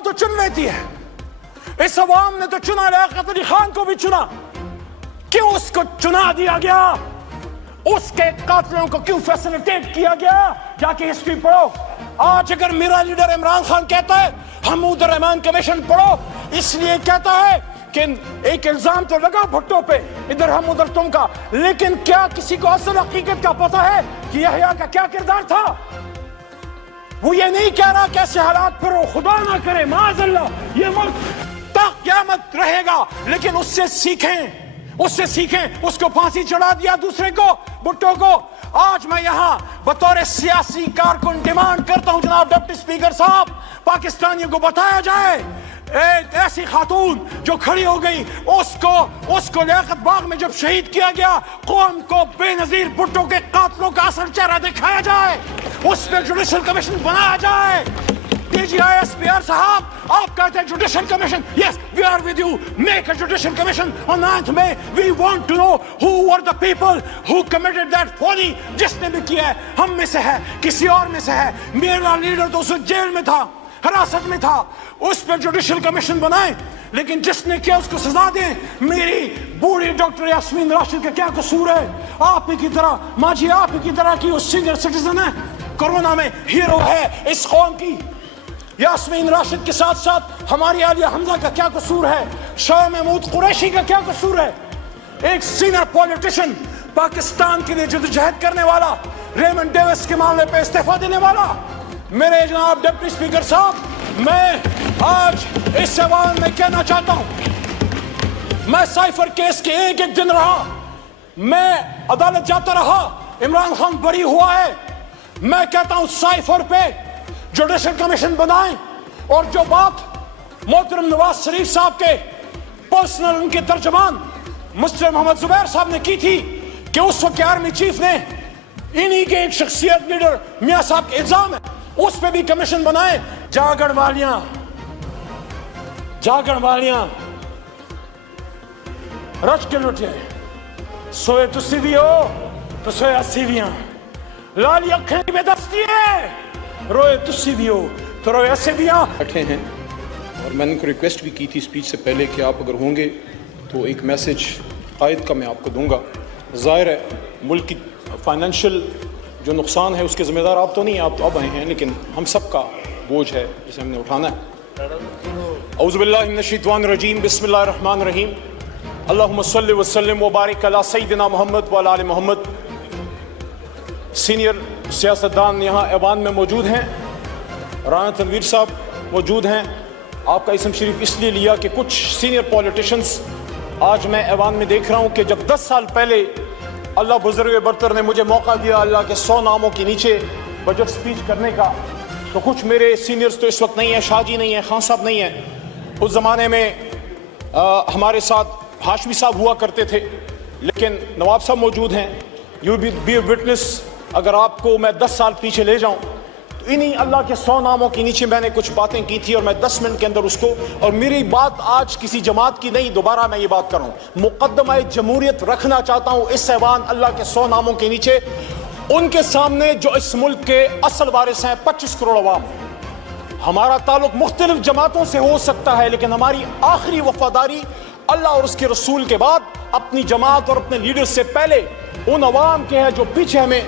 عوام تو چن لیتی ہے. اس عوام نے تو چنا لیاقت علی خان کو بھی چنا. کیوں اس کو چنا دیا گیا؟ اس کے قاتلوں کو کیوں فیسلیٹیٹ کیا گیا؟ جا کے ہسٹری پڑھو. آج اگر میرا لیڈر عمران خان کہتا ہے حمود الرحمان کمیشن پڑھو، اس لیے کہتا ہے کہ ایک الزام تو لگا بھٹو پہ، ادھر ہم ادھر تم کا، لیکن کیا کسی کو اصل حقیقت کا پتہ ہے کہ یحییٰ کا کیا کردار تھا؟ وہ یہ نہیں کہہ رہا کیسے حالات پھر خدا نہ کرے معاذ اللہ یہ ملک تا قیامت رہے گا، لیکن اس سے سیکھیں، اس سے سیکھیں. اس کو پھانسی چڑھا دیا دوسرے کو، بھٹو کو. آج میں یہاں بطور سیاسی کارکن ڈیمانڈ کرتا ہوں جناب ڈپٹی اسپیکر صاحب، پاکستانیوں کو بتایا جائے ایک ایسی خاتون جو کھڑی ہو گئی، اس کو لیاقت باغ میں جب شہید کیا گیا، قوم کو بے نظیر بھٹو کے قاتلوں کا اصل چہرہ دکھایا جائے، اس پہ جوڈیشل کمیشن بنایا جائے. D G I S P R صاحب آپ کہتے ہیں judicial commission, yes we are with you, make a judicial commission on 9 May. We want to know who were the people who committed that fully. جس نے بھی کیا ہے ہم میں سے ہے، کسی اور میں سے ہے. میرا لیڈر تو اس جیل میں تھا، حراست میں تھا، اس پہ جوڈیشل کمیشن بنائیں، لیکن جس نے کیا اس کو سزا دیں. میری بوڑھی ڈاکٹر یاسمین راشد کا کیا قصور ہے؟ آپ ہی کی طرح ماجی، آپ ہی کی طرح کی وہ سینئر سٹیزن ہے، کرونا میں ہیرو ہے اس قوم کی. یاسمین راشد کے ساتھ ساتھ ہماری عالیہ حمزہ کا کیا قصور ہے؟ شاہ محمود قریشی کا کیا قصور ہے؟ ایک سینئر پولیٹیشن، پاکستان کے لیے جدوجہد کرنے والا، ریمنڈ ڈیوس کے معاملے پہ استعفیٰ دینے والا. میرے جناب ڈپٹی اسپیکر صاحب، میں آج اس ایوان میں کہنا چاہتا ہوں، میں سائفر کیس کے ایک دن رہا، میں عدالت جاتا رہا، عمران خان بری ہوا ہے. میں کہتا ہوں سائفر پہ جوڈیشل کمیشن بنائیں. اور جو بات محترم نواز شریف صاحب کے پرسنل ان کے ترجمان مسٹر محمد زبیر صاحب نے کی تھی کہ اس وقت آرمی چیف نے انہی کے ایک شخصیت لیڈر میاں صاحب کے الزام ہے، اس پہ بھی کمیشن بنائیں. جاگڑ والیاں رچ کے لٹے سوئے تسی بھی ہو تو سوئے اسی بھی ہیں. لالی اکھیں کی بے دستی ہے، روئے تسی بھی ہو تو روئے ایسے بھی بیٹھے ہیں. اور میں نے ان کو ریکویسٹ بھی کی تھی اسپیچ سے پہلے کہ آپ اگر ہوں گے تو ایک میسج قائد کا میں آپ کو دوں گا. ظاہر ہے ملک کی فائنینشیل جو نقصان ہے اس کے ذمہ دار آپ تو نہیں ہیں، آپ تو اب آئے ہیں، لیکن ہم سب کا بوجھ ہے جسے ہم نے اٹھانا ہے. اعوذ باللہ من الشیطان الرجیم، بسم اللہ الرحمن الرحیم. اللہم صلی وسلم وبارک علی سیدنا محمد وعلی آل محمد. سینئر سیاستدان یہاں ایوان میں موجود ہیں، رانا تنویر صاحب موجود ہیں. آپ کا اسم شریف اس لیے لیا کہ کچھ سینئر پولیٹیشنز آج میں ایوان میں دیکھ رہا ہوں کہ جب 10 سال پہلے اللہ بزرگ برتر نے مجھے موقع دیا اللہ کے 100 ناموں کے نیچے بجٹ سپیچ کرنے کا، تو کچھ میرے سینئرز تو اس وقت نہیں ہیں، شاہ جی نہیں ہیں، خان صاحب نہیں ہیں. اس زمانے میں ہمارے ساتھ ہاشمی صاحب ہوا کرتے تھے، لیکن نواب صاحب موجود ہیں. You be a witness. اگر آپ کو میں 10 سال پیچھے لے جاؤں تو انہی اللہ کے 100 ناموں کے نیچے میں نے کچھ باتیں کی تھی، اور میں 10 منٹ کے اندر اس کو، اور میری بات آج کسی جماعت کی نہیں، دوبارہ میں یہ بات کروں، مقدمہ جمہوریت رکھنا چاہتا ہوں اس ایوان اللہ کے 100 ناموں کے نیچے ان کے سامنے جو اس ملک کے اصل وارث ہیں 25 کروڑ عوام. ہمارا تعلق مختلف جماعتوں سے ہو سکتا ہے، لیکن ہماری آخری وفاداری اللہ اور اس کے رسول کے بعد اپنی جماعت اور اپنے لیڈر سے پہلے ان عوام کے ہیں جو پیچھے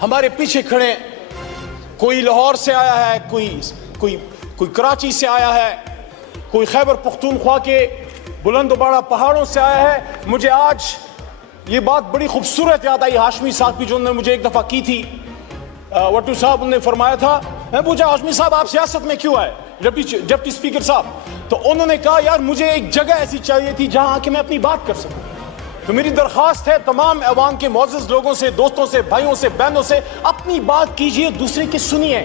ہمارے پیچھے کھڑے. کوئی لاہور سے آیا ہے، کوئی کراچی سے آیا ہے، کوئی خیبر پختونخوا کے بلند و بالا پہاڑوں سے آیا ہے. مجھے آج یہ بات بڑی خوبصورت یاد آئی ہاشمی صاحب کی جو انہوں نے مجھے ایک دفعہ کی تھی. وٹو صاحب نے فرمایا تھا، میں پوچھا ہاشمی صاحب آپ سیاست میں کیوں آئے ڈپٹی اسپیکر صاحب؟ تو انہوں نے کہا یار مجھے ایک جگہ ایسی چاہیے تھی جہاں آ کے میں اپنی بات کر سکوں. تو میری درخواست ہے تمام ایوان کے معزز لوگوں سے، دوستوں سے، بھائیوں سے، بہنوں سے، اپنی بات کیجئے، دوسرے کی سنیے،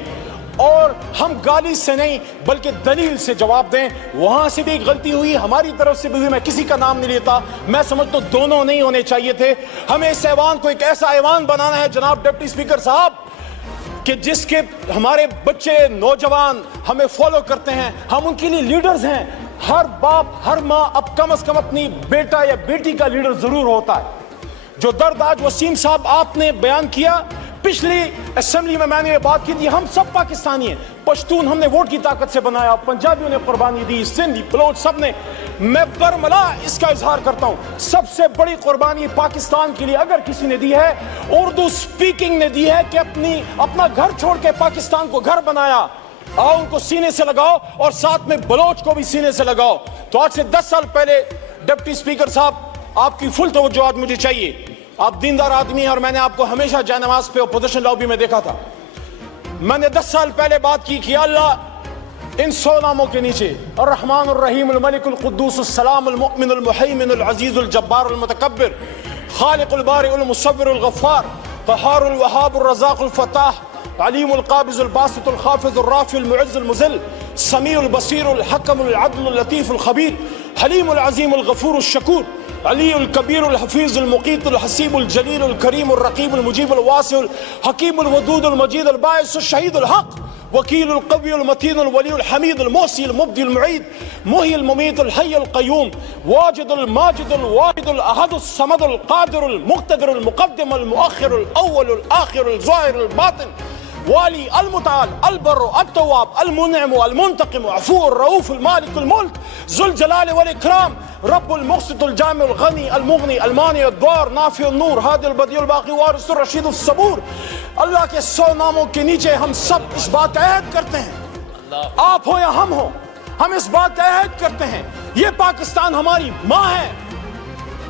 اور ہم گالی سے نہیں بلکہ دلیل سے جواب دیں. وہاں سے بھی ایک غلطی ہوئی، ہماری طرف سے بھی ہوئی، میں کسی کا نام نہیں لیتا. میں سمجھتا ہوں دونوں نہیں ہونے چاہیے تھے. ہمیں اس ایوان کو ایک ایسا ایوان بنانا ہے جناب ڈپٹی اسپیکر صاحب کہ جس کے ہمارے بچے نوجوان ہمیں فالو کرتے ہیں، ہم ان کے لیے لیڈرز ہیں. ہر باپ ہر ماں اب کم از کم اپنی بیٹا یا بیٹی کا لیڈر ضرور ہوتا ہے. جو درد آج وسیم صاحب آپ نے بیان کیا، پچھلی اسمبلی میں نے یہ بات کی تھی, ہم سب پاکستانی ہیں. پشتون ہم نے ووٹ کی طاقت سے بنایا, پنجابیوں نے قربانی دی, سندھی بلوچ سب نے. میں برملا اس کا اظہار کرتا ہوں, سب سے بڑی قربانی پاکستان کے لیے اگر کسی نے دی ہے, اردو سپیکنگ نے دی ہے, کہ اپنا گھر چھوڑ کے پاکستان کو گھر بنایا. آؤ ان کو سینے سے لگاؤ اور ساتھ میں بلوچ کو بھی سینے سے لگاؤ. تو آج سے 10 سال پہلے ڈپٹی اسپیکر صاحب, آپ کی فل توجہ مجھے چاہیے. آپ دیندار آدمی ہیں اور میں نے آپ کو ہمیشہ جائے نماز پہ اپوزیشن لابی میں دیکھا تھا. میں نے 10 سال پہلے بات کی کہ اللہ ان 100 ناموں کے نیچے الرحمن الرحیم الملک القدوس السلام المؤمن المحیمن العزیز الجبار المتکبر خالق البارئ المصور الغفار قہار الوہاب الرزاق الفتاح علیم القابض الباسط الخافض الرافع المعز المذل سمیع البصیر الحکم العدل اللطیف الخبیر حلیم العظیم الغفور الشکور علی الکبیر الحفیظ المقیت الحسیب الجلیل الکریم الرقیب المجیب الواسع الحکیم الودود المجید الباعث الشہید الحق وکیل القوی المتین الولی الحمید المحصی المبدی المعید محی الممیت الحی القیوم واجد الماجد الواحد الاحد الصمد القادر المقتدر المقدم المؤخر الاول الاخر الظاہر الباطن والی المتعال البر التواب المنعم المنتقم عفو الرؤوف المالک الملک ذو الجلال والاکرام رب المقسط الجامع الغنی المغنی المانع الضار نافع النور ہادی البدیع الباقی وارث الرشید الصبور. اللہ کے 100 ناموں کے نیچے ہم سب اس بات کا عہد کرتے ہیں, آپ ہو یا ہم ہو, ہم اس بات کا عہد کرتے ہیں یہ پاکستان ہماری ماں ہے,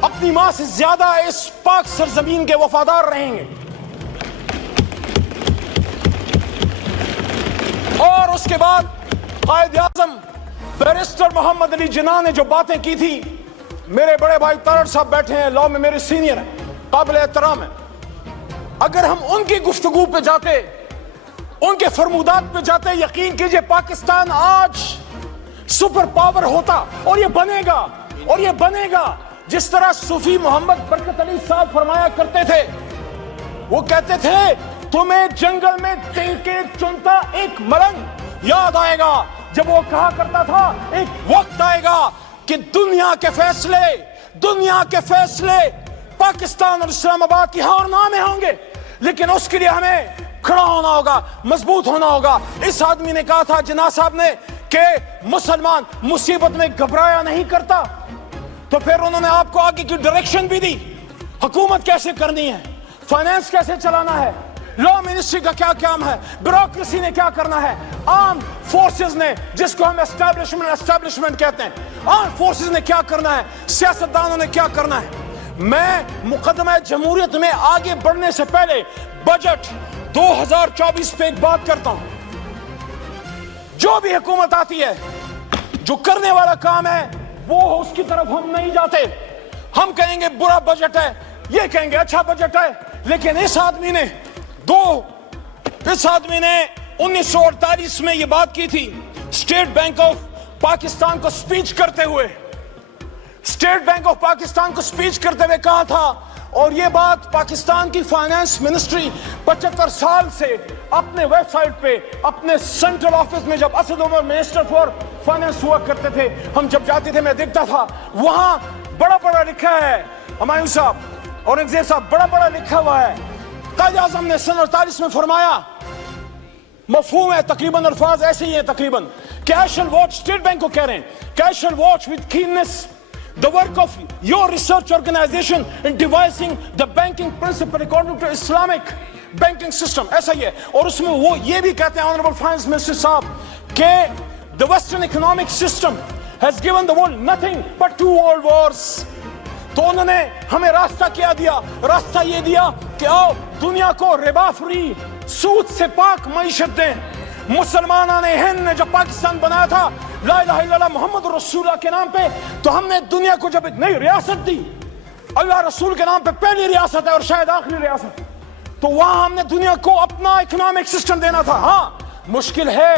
اپنی ماں سے زیادہ اس پاک سرزمین کے وفادار رہیں گے. اور اس کے بعد قائد اعظم بیرسٹر محمد علی جناح نے جو باتیں کی تھی, میرے بڑے بھائی طارڑ صاحب بیٹھے ہیں, لاء میں میرے سینئر ہیں, قابل احترام ہیں. اگر ہم ان کی گفتگو پہ جاتے, ان کے فرمودات پہ جاتے, یقین کیجئے پاکستان آج سپر پاور ہوتا. اور یہ بنے گا, اور یہ بنے گا جس طرح صوفی محمد برکت علی صاحب فرمایا کرتے تھے. وہ کہتے تھے تمہیں جنگل میں تنکے چنتا ایک ملنگ یاد آئے گا, جب وہ کہا کرتا تھا ایک وقت آئے گا کہ دنیا کے فیصلے پاکستان اور اسلام آباد کی ہار نامے ہوں گے, لیکن اس کے لیے ہمیں کھڑا ہونا ہوگا, مضبوط ہونا ہوگا. اس آدمی نے کہا تھا, جناح صاحب نے, کہ مسلمان مصیبت میں گھبرایا نہیں کرتا. تو پھر انہوں نے آپ کو آگے کی ڈائریکشن بھی دی, حکومت کیسے کرنی ہے, فائنانس کیسے چلانا ہے, لا منسٹری کا کیا کام ہے, بیوروکریسی نے کیا کرنا ہے, آرم فورسز نے, جس کو ہم اسٹیبلشمنٹ کہتے ہیں, آرم فورسز نے کیا کرنا ہے, سیاستدانوں نے کیا کرنا ہے. میں مقدمہ جمہوریت میں آگے بڑھنے سے پہلے بجٹ 2024 پہ ایک بات کرتا ہوں. جو بھی حکومت آتی ہے, جو کرنے والا کام ہے, وہ اس کی طرف ہم نہیں جاتے. ہم کہیں گے برا بجٹ ہے, یہ کہیں گے اچھا بجٹ ہے. لیکن اس آدمی نے 1948 میں یہ بات کی تھی, اسٹیٹ بینک آف پاکستان کو سپیچ کرتے ہوئے, کہا تھا. اور یہ بات پاکستان کی فائنانس منسٹری 75 سال سے اپنے ویب سائٹ پہ, اپنے سینٹرل آفس میں, جب Asad Umar minister for finance ہوا کرتے تھے, ہم جب جاتے تھے میں دیکھتا تھا وہاں بڑا بڑا لکھا ہے, ہمایوں صاحب, اورنگزیب صاحب, بڑا بڑا لکھا ہوا ہے. قائد اعظم نے سن 48 میں فرمایا, مفہوم ہے تقریباً, الفاظ ایسے ہی ہیں تقریباً, کہ I shall watch, state bank کو کہہ رہے ہیں کہ I shall watch with keenness the work of your research organization in devising the banking principle according to Islamic banking system. ایسا ہی ہے. اور اس میں وہ یہ بھی کہتے ہیں Honorable Finance Minister صاحب کہ the Western economic system has given the world nothing but 2 world wars. تو انہوں نے ہمیں راستہ کیا دیا, راستہ یہ دیا کہ آؤ دنیا کو ربا فری, سود سے پاک معیشت دیں. مسلمانوں نے ہند نے جب پاکستان بنایا تھا لا الہ الا اللہ محمد رسول اللہ کے نام پہ, تو ہم نے دنیا کو جب ایک نئی ریاست دی, اللہ رسول کے نام پہ پہلی ریاست ہے اور شاید آخری ریاست, تو وہاں ہم نے دنیا کو اپنا اکنامک سسٹم دینا تھا. ہاں مشکل ہے,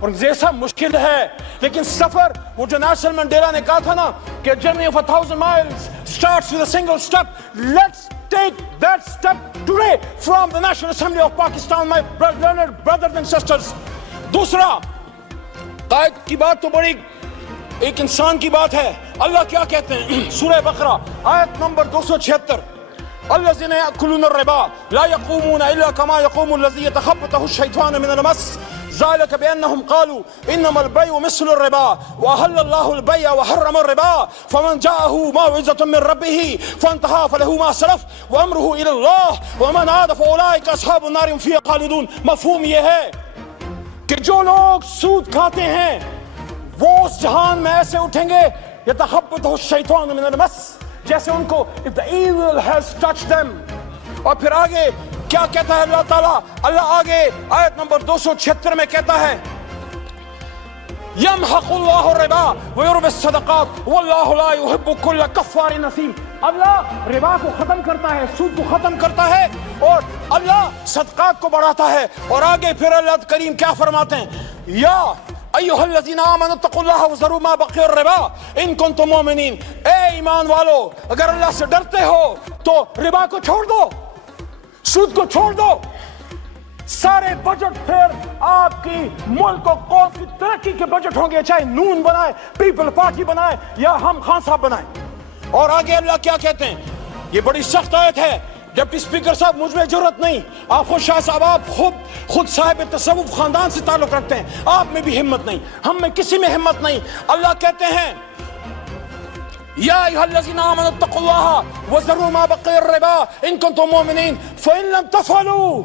اور جیسا مشکل ہے, لیکن سفر, وہ جو نیلسن منڈیلا نے کہا تھا نا کہ journey of 1000 miles starts with a single step. Let's take that step today from the National Assembly of Pakistan, my learned brothers and sisters. دوسرا, قائد کی بات تو بڑی ایک انسان کی بات ہے. اللہ کیا کہتے ہیں, سورہ بقرہ آیت نمبر 276, الذين يأكلون الربا لا يقومون إلا كما يقوم الذي يتخبطه الشيطان من المس ذلك بأنهم قالوا إنما البيع مثل الربا وأحل الله البيع وحرم الربا فمن جاءه موعظة من ربه فانتهى فله ما سلف وأمره إلى الله ومن عاد فأولئك أصحاب النار هم فيها خالدون. مفہوم یہ ہے کہ جو لوگ سود کھاتے ہیں وہ اس جہان میں ایسے اٹھیں گے يتخبطه الشيطان من المس, جیسے ان کو if the evil has touched them. اور پھر آگے کیا کہتا ہے اللہ تعالیٰ؟ اللہ آگے آیت نمبر 276 میں کہتا ہے يمحق الله الربا ويربي الصدقات والله لا يحب كل كفار نثيم. اللہ ربا کو ختم کرتا ہے, سود کو ختم کرتا ہے, اور اللہ صدقات کو بڑھاتا ہے. اور آگے پھر اللہ کریم کیا فرماتے ہیں؟ یا ایھا الذین آمنوا اتقوا اللہ وذروا ما بقی الربا ان کنتم مؤمنین. اے ایمان والو, اگر اللہ سے ڈرتے ہو تو ربا کو چھوڑ دو, سود کو چھوڑ دو. سارے بجٹ پھر آپ کی ملک و قوم کی ترقی کے بجٹ ہوں گے, چاہے نون بنائے, پیپل پارٹی بنائے یا ہم خان صاحب بنائیں. اور آگے اللہ کیا کہتے ہیں؟ یہ بڑی سخت آیت ہے. ڈپٹی اسپیکر صاحب مجھ میں جرت نہیں, آپ خود شاہ صاحب آپ خود صاحب تصوف خاندان سے تعلق رکھتے ہیں, آپ میں بھی ہمت نہیں, ہم میں کسی میں ہمت نہیں. اللہ کہتے ہیں یا ایھا الذین آمنوا اتقوا اللہ وذروا ما بقی الربا ان کنتم مؤمنین فإن لم تفعلوا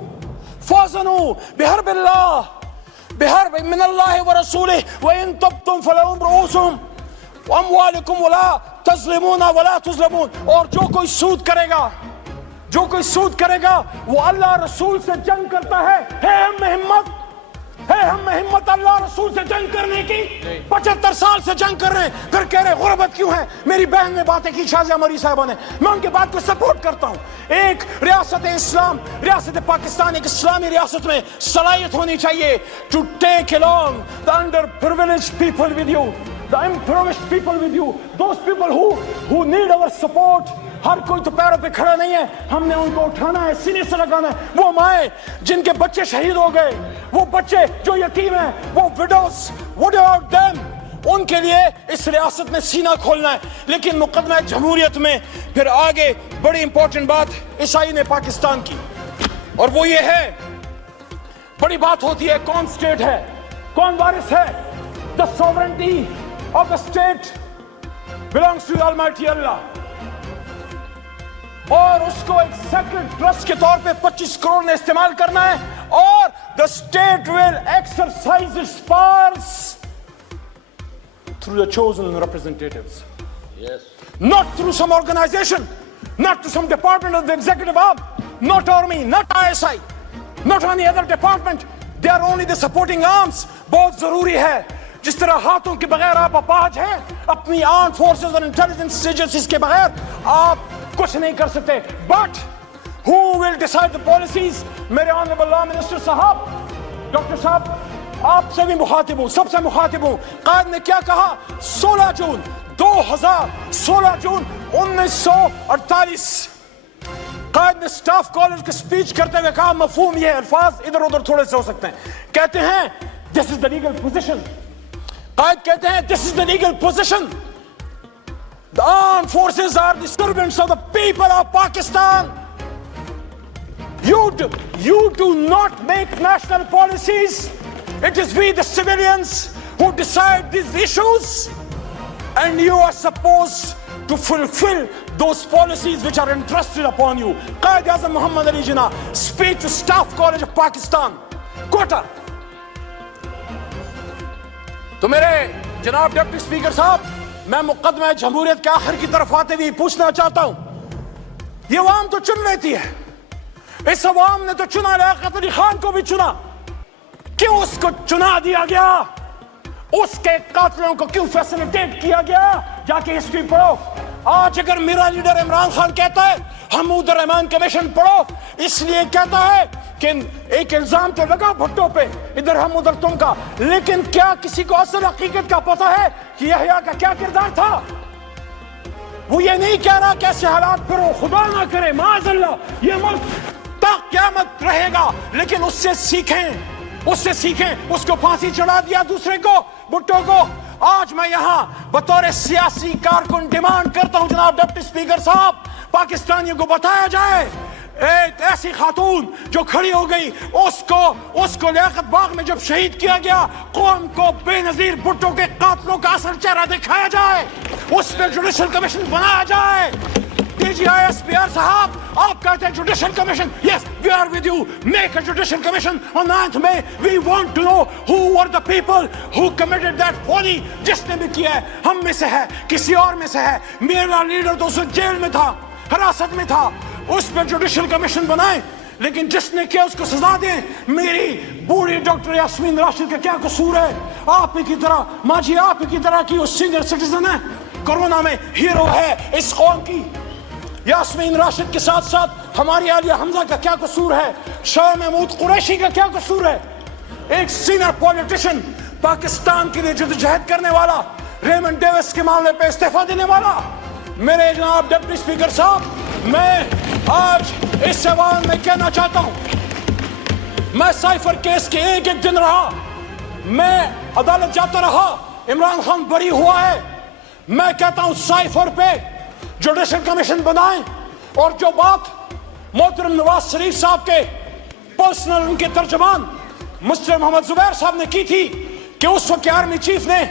فاذنوا بحرب من اللہ ورسولہ وإن تبتم فلکم رؤوس اموالکم ولا تظلمون ولا تظلمون. اور جو کوئی سود کرے گا وہ اللہ رسول سے جنگ کرتا ہے. ہم میں ہمت اللہ رسول سے جنگ کرنے کی. 75 سال سے جنگ کر رہے ہیں, پھر کہہ رہے غربت کیوں ہے. میری بہن نے باتیں کی, شازیہ مری صاحبہ نے, میں ان کی بات کو سپورٹ کرتا ہوں. ایک ریاست اسلام, ریاست پاکستان ایک اسلامی ریاست میں صلاحیت ہونی چاہیے to take along the underprivileged people with you, the impoverished people with you, those people who need our support. ہر کوئی تو پیروں پہ کھڑا نہیں ہے, ہم نے ان کو اٹھانا ہے, سینے سے لگانا ہے. وہ مائیں جن کے بچے شہید ہو گئے, وہ بچے جو یتیم ہیں, وہ widows, what about them? ان کے لیے اس ریاست نے سینہ کھولنا ہے. لیکن مقدمہ جمہوریت میں پھر آگے بڑی امپورٹنٹ بات اس آئین پاکستان کی, اور وہ یہ ہے, بڑی بات ہوتی ہے کون اسٹیٹ ہے, کون وارث ہے. The sovereignty of the state belongs to the Almighty Allah. اور اس کو ایک سیکرڈ ٹرسٹ کے طور پہ 25 کروڑ نے استعمال کرنا ہے, اور the state will exercise its powers through the chosen representatives. Yes. Not through some organization, not through some department of the executive arm, not army, not ISI, not any other department. They are only the supporting arms. بہت ضروری ہے. جس طرح ہاتھوں کے بغیر آپ اپاہج ہیں, اپنی آرم فورسز اور انٹیلیجنس ایجنسیز کے بغیر آپ کچھ نہیں کر سکتے. But who will decide the policies? میرے آنریبل لا منسٹر صاحب, ڈاکٹر صاحب, آپ سے بھی مخاطب ہوں, سب سے مخاطب ہوں. قائد نے کیا کہا 16 جون 1948, قائد نے سٹاف کالج کی سپیچ کرتے ہوئے کہا, مفہوم یہ, الفاظ ادھر ادھر تھوڑے سے ہو سکتے ہیں, کہتے ہیں this is the legal position. قائد کہتے ہیں this is the legal position. The armed forces are the servants of the people of Pakistan. You do not make national policies. It is we the civilians who decide these issues, and you are supposed to fulfill those policies which are entrusted upon you. Qaid Azam Muhammad Ali Jinnah, speech to Staff College of Pakistan, Quetta. تو میرے جناب deputy speaker صاحب, میں مقدمہ جمہوریت کے آخر کی طرف آتے ہوئے پوچھنا چاہتا ہوں, یہ عوام تو چن لیتی ہے, اس عوام نے تو چنا, لیاقت علی خان کو بھی چنا, کیوں اس کو چنا دیا گیا؟ اس کے قاتلوں کو کیوں فیسلیٹیٹ کیا گیا؟ جا کے ہسٹری پڑھو. آج اگر میرا لیڈر عمران خان کہتا ہے حمود الرحمان کمیشن پڑھو, اس لیے کہتا ہے کہ ایک الزام تو لگا بھٹو پہ, ادھر ہم ادھر تم کا, لیکن کیا کسی کو اصل حقیقت کا پتہ ہے کہ یحییٰ کا کیا کردار تھا؟ وہ یہ نہیں کہہ رہا کیسے حالات پھر ہو, خدا نہ کرے معاذ اللہ, یہ ملک تا قیامت رہے گا, لیکن اس سے سیکھیں. اس کو پھانسی چڑھا دیا دوسرے کو, بھٹو کو. آج میں یہاں بطور سیاسی کارکن ڈیمانڈ کرتا ہوں جناب ڈپٹی اسپیکر صاحب, پاکستانیوں کو بتایا جائے ایک ایسی خاتون جو کھڑی ہو گئی اس کو لیاقت باغ میں جب شہید کیا گیا قوم کو بے نظیر بھٹو کے قاتلوں کا اصل چہرہ دکھایا جائے اس پہ جوڈیشل کمیشن بنایا جائے D G I S P R صاحب آپ کہتے ہیں judicial commission yes we are with you make a judicial commission on 9th May we want to know who were the people who committed that folly جس نے بھی کیا ہے ہم میں سے ہے کسی اور میں سے ہے میرا لیڈر تو اس جیل میں تھا حراست میں تھا اس پہ جوڈیشل کمیشن بنائیں لیکن جس نے کیا اس کو سزا دیں میری بوڑھی ڈاکٹر یاسمین راشد کا کیا قصور ہے آپ ہی کی طرح ماجی آپ ہی کی طرح کی اس سینئر سٹیزن ہے کرونا میں ہیرو ہے اس قوم کی یاسمین راشد کے ساتھ ساتھ ہماری عالیہ حمزہ کا کیا قصور ہے شاہ محمود قریشی کا کیا قصور ہے ایک سینئر پولیٹیشن پاکستان کے لیے جدوجہد کرنے والا ریمنڈ ڈیوس کے معاملے پہ استعفیٰ دینے والا میرے جناب ڈپٹی اسپیکر صاحب میں آج اس سوال میں کہنا چاہتا ہوں میں سائفر کیس کے ایک دن رہا میں عدالت جاتا رہا عمران خان بری ہوا ہے میں کہتا ہوں سائفر پہ جوڈیشل کمیشن بنائیں اور جو بات محترم نواز شریف صاحب کے پرسنل ان کے ترجمان مسٹر محمد زبیر صاحب نے کی تھی کہ اس وقت آرمی چیف نے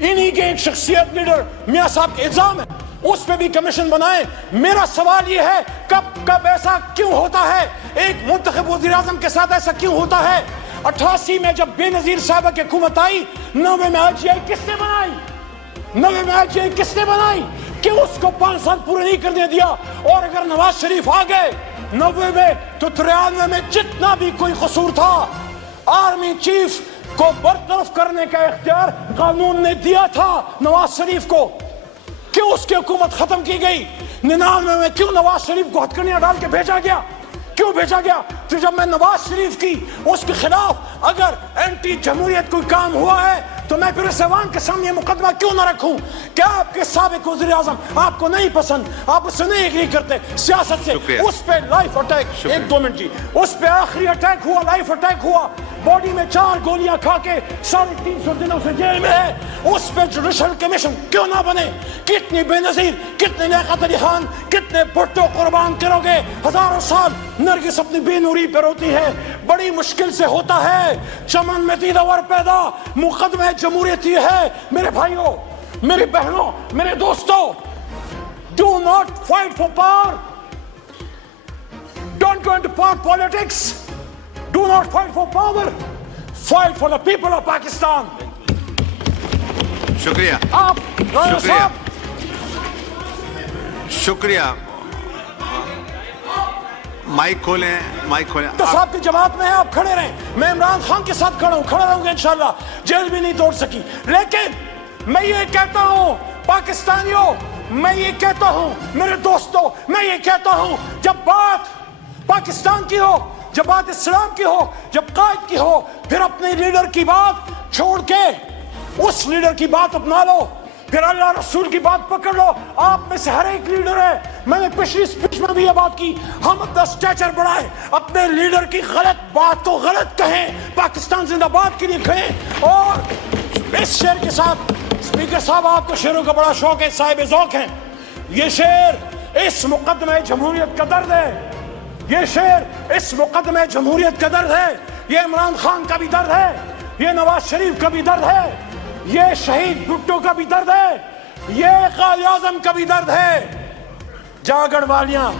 انہی کے ایک شخصیت لیڈر میاں صاحب کے الزام ہے اس پہ بھی کمیشن بنائیں میرا سوال یہ ہے کب ایسا کیوں ہوتا ہے ایک منتخب وزیر اعظم کے ساتھ ایسا کیوں ہوتا ہے 88 میں جب بے نظیر صاحبہ کی حکومت آئی 90 میں آئی جی آئی کس نے بنائی 90 میں آئی جی آئی کس نے بنائی کہ اس کو 5 سال پورے نہیں کرنے دیا اور اگر نواز شریف آ گئے 90 میں تو 93 میں جتنا بھی کوئی قصور تھا آرمی چیف کو برطرف کرنے کا اختیار قانون نے دیا تھا نواز شریف کو کیوں اس کی حکومت ختم کی گئی 99 میں کیوں نواز شریف کو ہتھکڑیاں ڈال کے بھیجا گیا کیوں بھیجا گیا تو جب میں نواز شریف کی اس کے خلاف اگر اینٹی جمہوریت کوئی کام ہوا ہے تو میں پھر ایوان کے سامنے مقدمہ کیوں نہ رکھوں کیا آپ کے سابق وزیر اعظم آپ کو نہیں پسند آپ اس سے نہیں ایگری کرتے سیاست سے اس پہ لائف اٹیک 1-2 منٹ جی اس پہ آخری اٹیک ہوا لائف اٹیک ہوا باڈی میں 4 گولیاں کھا کے 350 دنوں سے جیل میں ہے اس پہ جوڈیشل کمیشن کیوں نہ بنے کتنی بے نظیر کتنے لیاقت علی خان کتنے بھٹو قربان کرو گے ہزاروں سال نرگس اپنی بے نوری پہ روتی ہے بڑی مشکل سے ہوتا ہے چمن میں دیدور پیدا مقدمہ جمہوریت یہ ہے میرے بھائیوں میری بہنوں میرے دوستوں do not fight for power don't go into power politics do not fight for power fight for the people of Pakistan شکریہ آپ شکریہ شکریہ مائک کھولیں تو صاحب کی جماعت میں آپ کھڑے رہیں میں عمران خان کے ساتھ کھڑا ہوں کھڑا رہوں گا انشاءاللہ جیل بھی نہیں توڑ سکی لیکن میں یہ کہتا ہوں پاکستانیوں میں یہ کہتا ہوں میرے دوستوں میں یہ کہتا ہوں جب بات پاکستان کی ہو جب بات اسلام کی ہو جب قائد کی ہو پھر اپنے لیڈر کی بات چھوڑ کے اس لیڈر کی بات اپنا لو پھر اللہ رسول کی بات پکڑ لو آپ میں سے ہر ایک لیڈر ہے میں نے پچھلی سپیچ میں بھی یہ بات کی ہم اپنا سٹیچر بڑھائیں اپنے لیڈر کی غلط بات کو غلط کہیں پاکستان زندہ باد کے لیے کہیں اور اس شعر کے ساتھ اسپیکر صاحب آپ کو شعروں کا بڑا شوق ہے صاحب ذوق ہیں یہ شعر اس مقدمہ جمہوریت کا درد ہے یہ شعر اس مقدمہ جمہوریت کا درد ہے یہ عمران خان کا بھی درد ہے یہ نواز شریف کا بھی درد ہے یہ شہید بھٹو کا بھی درد ہے یہ قائد اعظم کا بھی درد ہے جاگڑ والیاں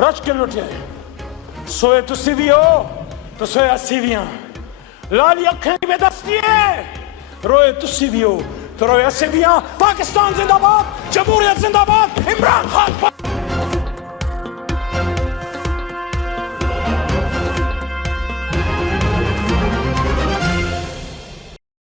رچ کے لٹے سوئے تسی بھی ہو تو سوئے اسی بھی ہاں لالی اکھیں بے دستی ہے روئے تسی بھی ہو تو روئے اسی بھی ہاں پاکستان زندہ باد جمہوریت زندہ باد عمران خان